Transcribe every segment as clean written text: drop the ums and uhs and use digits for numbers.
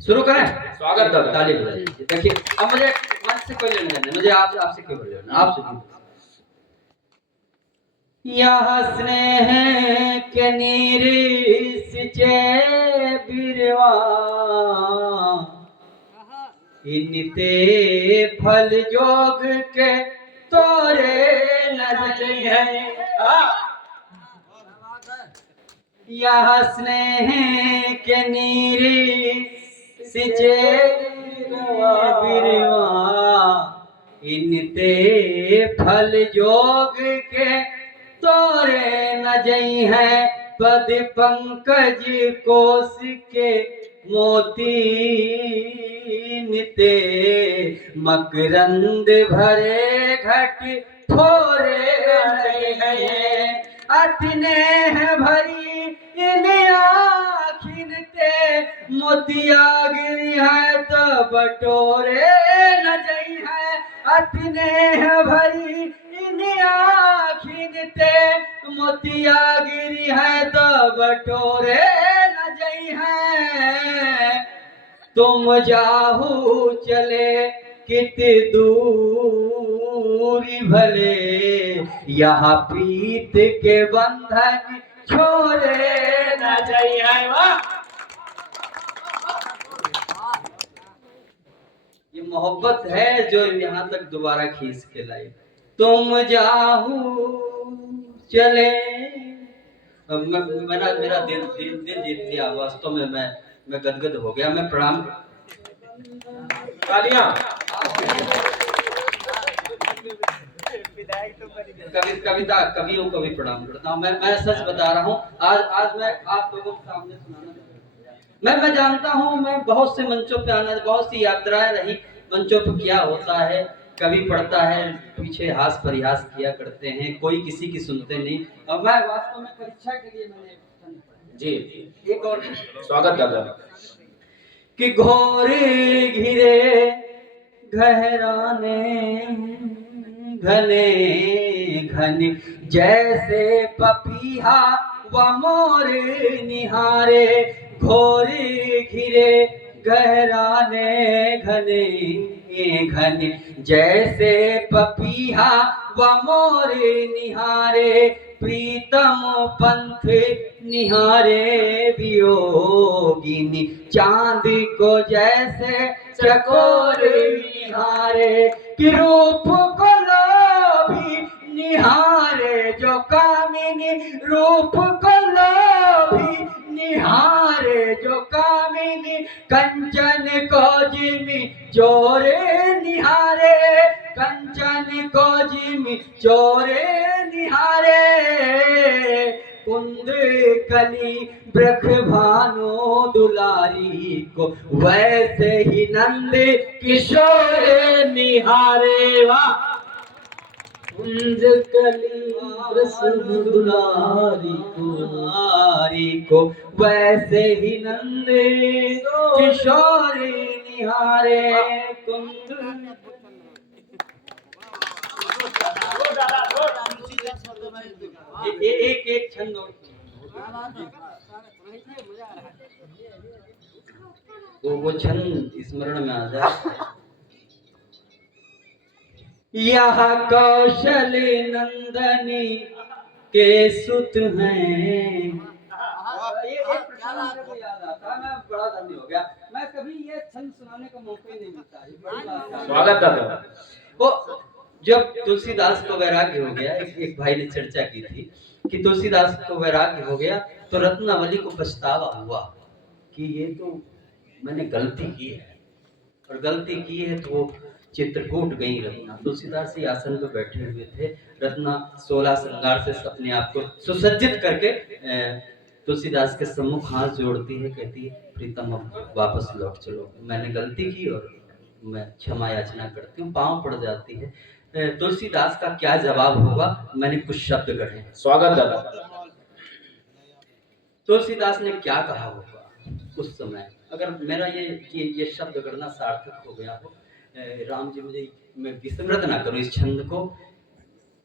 शुरू करें। स्वागत दादा। ताली बजा दीजिए। देखिए अब मुझे मन से कोई लेना नहीं, मुझे आपसे क्यों लेना, आपसे यहाँ स्नेह के निरीसिचे बिरवा इनते फल जोग के तोरे नजर है। यह स्नेह के निरीसिचे बिरवा इनते फल जोग के तोरे न जई है। पद पंकज कोस के मोती निते मकरंद भरे घट थोरे नहीं है। अतने भरी इन आखिन ते मोतिया गिरी है तो बटोरे न जई है। अतने भरी इन आखिन ते मोतिया गिरी है तो बटोरे न जई है। तुम जाहू चले कित दूरी भले यहाँ पीत के बंधन छोड़े न जाई है। वाह, ये मोहब्बत है जो यहाँ तक दोबारा खींच के लाई। तुम जाहू चले, मेरा दिल जीत लिया वास्तव में। मैं गदगद हो गया। मैं प्रणाम, तालियां। कवियों को भी प्रणाम करता हूँ। मैं सच बता रहा हूँ। आज मैं आप लोगों के सामने सुनाना मैं जानता हूँ। मैं बहुत से मंचों पे आना, बहुत सी यात्राएं रही। मंचों पे क्या होता है, कवि पढ़ता है, पीछे हास परिहास किया करते हैं, कोई किसी की सुनते नहीं। और मैं वास्तव में परीक्षा के लिए मैंने जी एक और स्वागत दादा। कि घोर घिरे गहराने घने घने जैसे पपीहा व मोर निहारे। घोर घिरे गहराने घने घने जैसे पपीहा व मोर निहारे। प्रीतम पंथ निहारे वियोगिनी चांद को जैसे चकोर निहारे। कि रूप को लोभी निहारे जो कामिनी, रूप को लोभी निहारे जो कामिनी। कंचन को जिमी चोरे निहारे, कंचन को जिमी चोरे निहारे। कुंद कली ब्रख भानु दुलारी को वैसे ही नंद किशोर निहारे। वाह, कुंज कली ब्रख दुलारी को वैसे ही नंद किशोर निहारे। कुंद एक छंद और वो छंद स्मरण में आ जाए। यह कौशल नंदनी के सुत हैं। ये प्रसंग मेरे को याद आता है। मैं बड़ा धन्य हो गया। मैं कभी ये छंद सुनाने का मौका ही नहीं मिलता। स्वागत दादा। वो जब तुलसीदास को वैराग्य हो गया, एक भाई ने चर्चा की थी कि तुलसीदास को वैराग्य हो गया तो रत्नावली को पछतावा हुआ कि ये तो मैंने गलती की है, और गलती की है तो वो चित्रकूट गई रत्ना। तुलसीदास जी आसन पर बैठे हुए थे। रत्ना 16 श्रृंगार से अपने आप को सुसज्जित करके तुलसीदास के सम्मुख हाथ जोड़ती है, कहती है प्रीतम अब वापस लौट चलो, मैंने गलती की और मैं क्षमा याचना करती हूँ। पांव पड़ जाती है। तुलसीदास का क्या जवाब होगा, मैंने कुछ शब्द गढ़े। स्वागत दादा। तुलसीदास ने क्या कहा होगा उस समय, अगर मेरा ये शब्द गढ़ना सार्थक हो गया हो। राम जी मुझे, मैं विस्मृत ना करूं इस छंद को।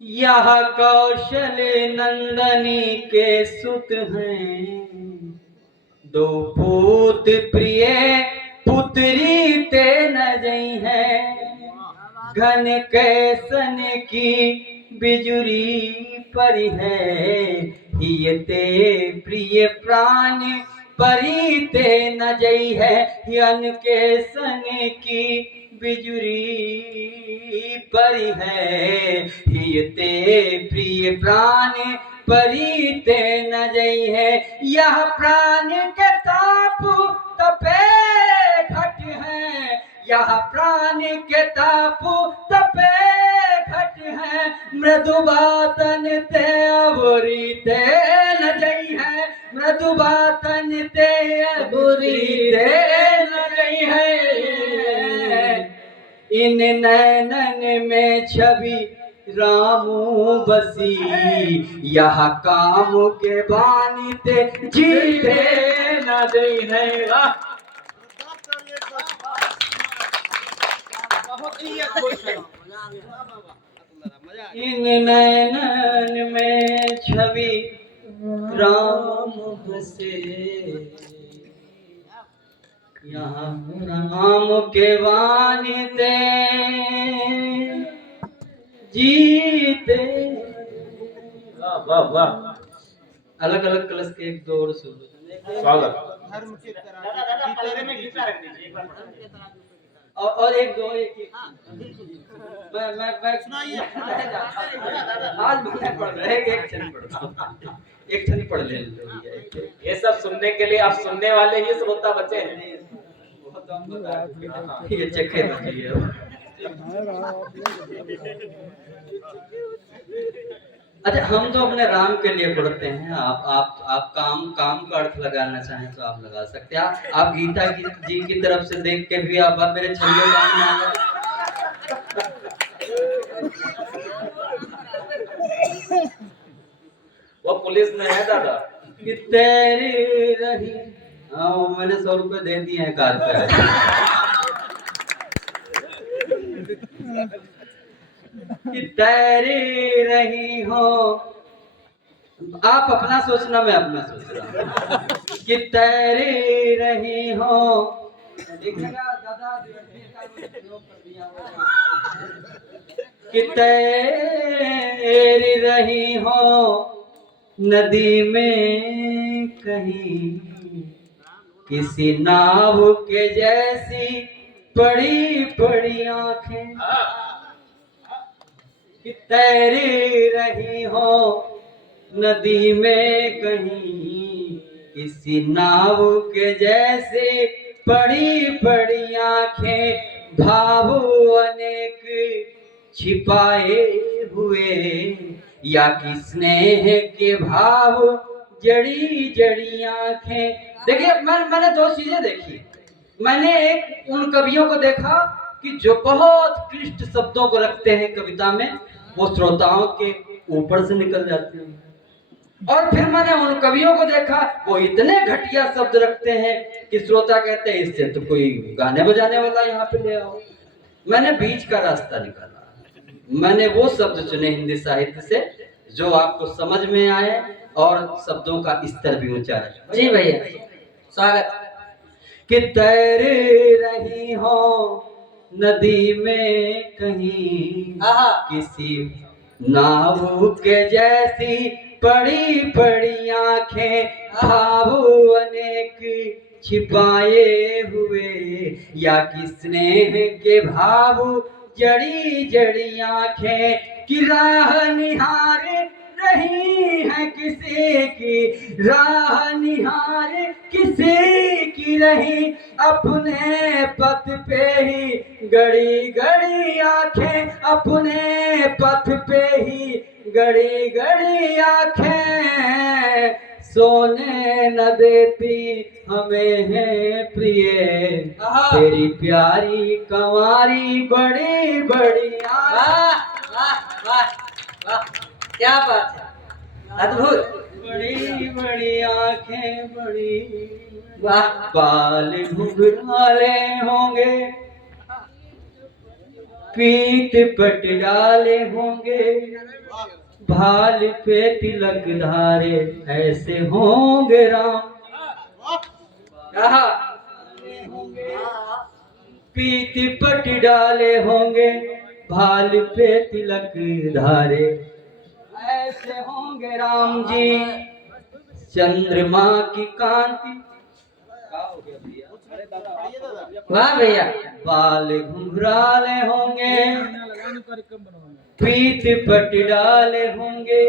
यह कौशल नंदनी के सुत हैं दो पूत प्रिय पुत्री ते न जई है, घन कैसन की बिजुरी परी है, हियते प्रिय प्राण परी ते न जई है, घन कैसन की बिजुरी परी है, हियते प्रिय प्राण परी ते न जई है, यह प्राण के ताप तपे घट है, यह प्राण के ताप तपे घट है, मृदुबातन ते अबुरी ते न जई है, मृदुबातन ते अबुरी ते न जई है, इन नैनन में छवि रामू बसी, यह काम के बानी ते जीते न दई है। इन नैनन में छवि राम बसे, यहाँ राम के वाणी ते जीते। वाह वाह वाह, अलग अलग कलश के एक दो और सुर। स्वागत। और एक दो एक मैं सुनाइए। आज मैं पढ़ रहा है, एक क्षण पढ़ता हूँ, एक क्षण पढ़ ले ये सब सुनने के लिए आप सुनने वाले ही श्रोता बचे हैं। ये चक्के बची है। अच्छा, हम तो अपने राम के लिए पढ़ते हैं, आप काम का अर्थ लगाना चाहें तो आप लगा सकते हैं। आप गीता जी की तरफ से देख के भी आप मेरे छल्ले गाने आ गए। वो पुलिस में है दादा कि तेरी रही, हाँ वो मैंने 100 रुपए दे दिए हैं कार पे। कि तेरी रही हो, आप अपना सोचना, मैं अपना सोच रहा हूँ। कि तेरी रही हो, देखिएगा दादा, कि तेरी रही हो नदी में कहीं, किसी नाव के जैसी बड़ी बड़ी आंखें, कि तैरी रही हो नदी में कहीं, किसी नाव के जैसे बड़ी बड़ी आंखें, भाव अनेक छिपाए हुए, या कि स्नेह के भाव जड़ी जड़ी आंखें। देखिए, मैंने दो चीजें देखी। मैंने एक उन कवियों को देखा कि जो बहुत क्लिष्ट शब्दों को रखते हैं कविता में, वो श्रोताओं के ऊपर से निकल जाते हैं। और फिर मैंने उन कवियों को देखा, वो इतने घटिया शब्द रखते हैं कि श्रोता कहते हैं इससे तो कोई गाने बजाने वाला यहाँ पे ले आओ। मैंने बीच का रास्ता निकाला। मैंने वो शब्द चुने हिंदी साहित्य से जो आपको समझ में आए और शब्दों का स्तर भी ऊंचा है। जी भैया, स्वागत। कि तैर रही हो नदी में कहीं, किसी नाव के जैसी बड़ी बड़ी आंखें, भाव अनेक छिपाए हुए, या कि स्नेह के भाव जड़ी जड़ी आंखें, कि राह निहार रही है किसी की, राह निहार किसी की रही, अपने पथ पे ही गड़ी गड़ी आंखें, अपने पथ पे ही गड़ी गड़ी आंखें, सोने न देती हमें है प्रिय, तेरी प्यारी कंवारी बड़ी बड़ी आंखें। वाह, क्या बात है, अद्भुत। बड़ी बड़ी आंखें, बड़ी, वाह। बाल घुंघराले होंगे, पीठ पट डाले होंगे, भाल पे तिलक धारे ऐसे होंगे राम। आहा पीति पट डाले होंगे भाल पे तिलक धारे, ऐसे होंगे राम जी चंद्रमा की कांति। क्या हो गया भैया? वाह भैया बाल घुंघराले होंगे पीत पट डाले होंगे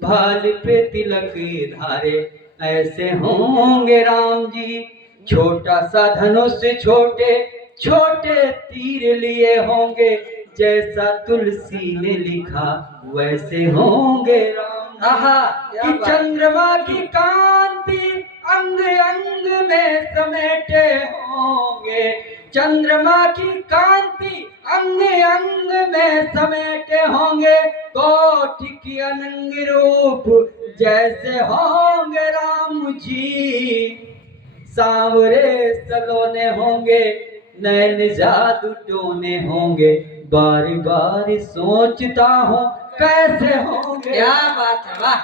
भाल पे तिलक धारे, ऐसे होंगे राम जी। छोटा सा धनुष छोटे छोटे तीर लिए होंगे, जैसा तुलसी ने लिखा वैसे होंगे राम। आहा कि चंद्रमा की कांति अंग अंग में समेटे होंगे, चंद्रमा की कांति अंग अंग में समेटे होंगे, कोट की अनंग रूप जैसे होंगे राम जी। सांवरे सलोने होंगे नैन जादू टोने होंगे, बारी बारी सोचता हूँ कैसे होंगे। क्या बात है वाह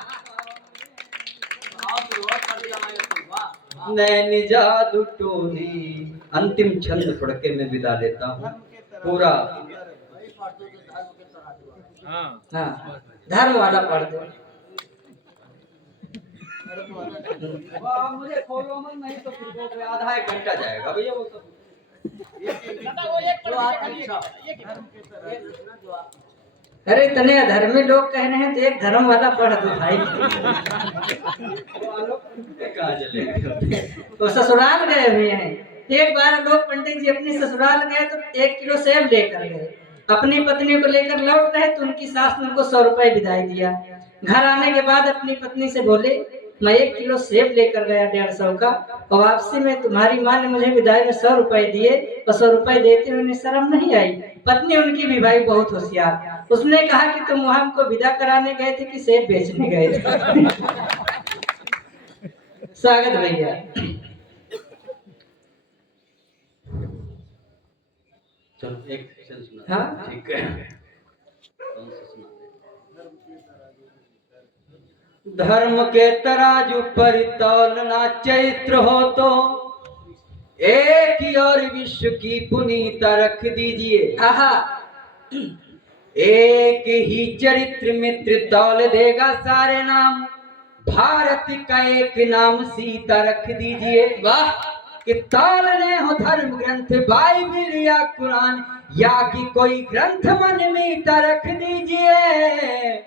नैन जादू टोने। अंतिम छंद पढ़ के मैं विदा लेता हूँ पूरा। हाँ धर्म वाला पढ़ दो मुझे खोलो मत, नहीं तो फिर आधा एक घंटा जाएगा भैया वो सब। अरे इतने अधर्मी लोग कह रहे हैं तो एक धर्म वाला पढ़ दो भाई कहाँ चले? तो ससुराल गए हुए हैं। एक बार लोग पंडित जी अपनी ससुराल गए तो 1 किलो सेब लेकर गए, अपनी पत्नी को लेकर लौट रहे तो उनकी सास ने उनको 100 रुपए विदाई दिया। घर आने के बाद अपनी पत्नी से बोले मैं 1 किलो सेब लेकर गया 150 का, और वापसी में तुम्हारी माँ ने मुझे विदाई में 100 रुपए दिए, और 100 रुपए देते हुए उन्हें शर्म नहीं आई। पत्नी उनकी भी भाई बहुत होशियार, उसने कहा कि तुम वहां हमको विदा कराने गए थे कि सेब बेचने गए थे स्वागत भैया। चलो एक सेशन सुना। हाँ ठीक है, कौन सा सुना? धर्म के तराजू पर तौलना चैत्र हो तो एक ही और विश्व की पुनीता रख दीजिए। आहा एक ही चरित्र मित्र तौल देगा सारे नाम, भारत का एक नाम सीता रख दीजिए। वाह कि तौलने हो धर्म ग्रंथ बाइबिल या कुरान, या कि कोई ग्रंथ मन मीता रख दीजिए।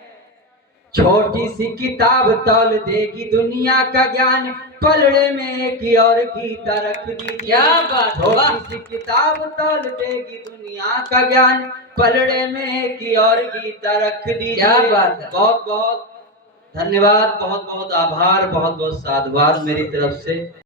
छोटी सी किताब तौल देगी दुनिया का ज्ञान, पलड़े में एक और गीता रख दीजिए। क्या बात है, वाह। छोटी सी किताब तौल देगी दुनिया का ज्ञान, पलड़े में एक और गीता रख दीजिए। क्या बात है। बहुत बहुत धन्यवाद, बहुत बहुत आभार, बहुत बहुत साधुवाद मेरी तरफ से।